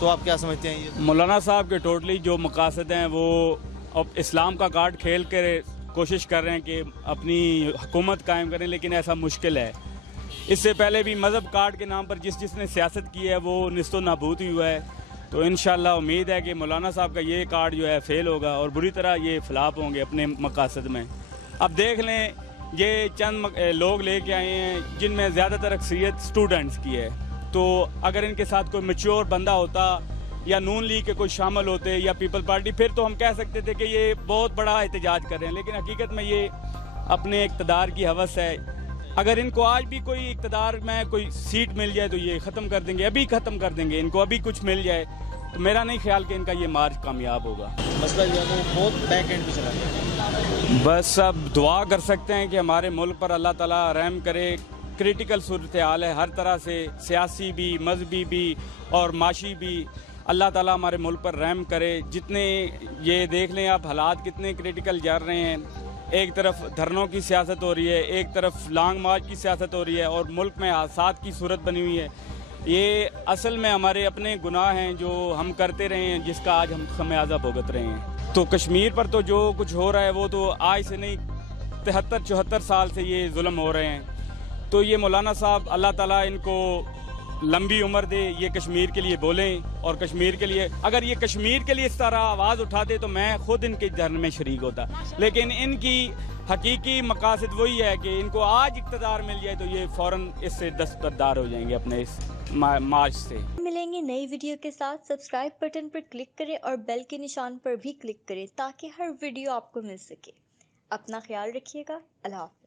تو آپ کیا سمجھتے ہیں یہ؟ مولانا صاحب کے ٹوٹلی جو مقاصد ہیں وہ اب اسلام کا کارڈ کھیل کر کوشش کر رہے ہیں کہ اپنی حکومت قائم کریں، لیکن ایسا مشکل ہے۔ اس سے پہلے بھی مذہب کارڈ کے نام پر جس نے سیاست کی ہے وہ نیست و نابود ہی ہوا ہے۔ تو انشاءاللہ امید ہے کہ مولانا صاحب کا یہ کارڈ جو ہے فیل ہوگا اور بری طرح یہ فلاپ ہوں گے اپنے مقاصد میں۔ اب دیکھ لیں، یہ چند لوگ لے کے آئے ہیں جن میں زیادہ تر اکثریت سٹوڈنٹس کی ہے، تو اگر ان کے ساتھ کوئی میچور بندہ ہوتا یا نون لیگ کے کوئی شامل ہوتے یا پیپل پارٹی، پھر تو ہم کہہ سکتے تھے کہ یہ بہت بڑا احتجاج کر رہے ہیں، لیکن حقیقت میں یہ اپنے اقتدار کی ہوس ہے۔ اگر ان کو آج بھی کوئی اقتدار میں کوئی سیٹ مل جائے تو یہ ختم کر دیں گے، ابھی ختم کر دیں گے، ان کو ابھی کچھ مل جائے تو میرا نہیں خیال کہ ان کا یہ مارچ کامیاب ہوگا۔ مسئلہ یہ ہے کہ وہ بہت بیک اینڈ پہ چلا گیا۔ بس اب دعا کر سکتے ہیں کہ ہمارے ملک پر اللہ تعالیٰ رحم کرے۔ کریٹیکل صورتحال ہے ہر طرح سے، سیاسی بھی، مذہبی بھی اور معاشی بھی۔ اللہ تعالیٰ ہمارے ملک پر رحم کرے۔ جتنے یہ دیکھ لیں آپ حالات کتنے کریٹیکل جا رہے ہیں، ایک طرف دھرنوں کی سیاست ہو رہی ہے، ایک طرف لانگ مارچ کی سیاست ہو رہی ہے اور ملک میں حادثات کی صورت بنی ہوئی ہے۔ یہ اصل میں ہمارے اپنے گناہ ہیں جو ہم کرتے رہے ہیں، جس کا آج ہم خمیازہ بھگت رہے ہیں۔ تو کشمیر پر تو جو کچھ ہو رہا ہے وہ تو آج سے نہیں، 73-74 سال سے یہ ظلم ہو رہے ہیں۔ تو یہ مولانا صاحب اللہ تعالیٰ ان کو لمبی عمر دے، یہ کشمیر کے لیے بولیں اور کشمیر کے لیے، اگر یہ کشمیر کے لیے اس طرح آواز اٹھاتے تو میں خود ان کے دھرنے میں شریک ہوتا، لیکن ان کی حقیقی مقاصد وہی ہے کہ ان کو آج اقتدار مل جائے تو یہ فوراً اس سے دستبردار ہو جائیں گے اپنے اس مارچ سے۔ ملیں گے نئی ویڈیو کے ساتھ، سبسکرائب بٹن پر کلک کریں اور بیل کے نشان پر بھی کلک کریں تاکہ ہر ویڈیو آپ کو مل سکے۔ اپنا خیال رکھیے گا۔ اللہ حافظ۔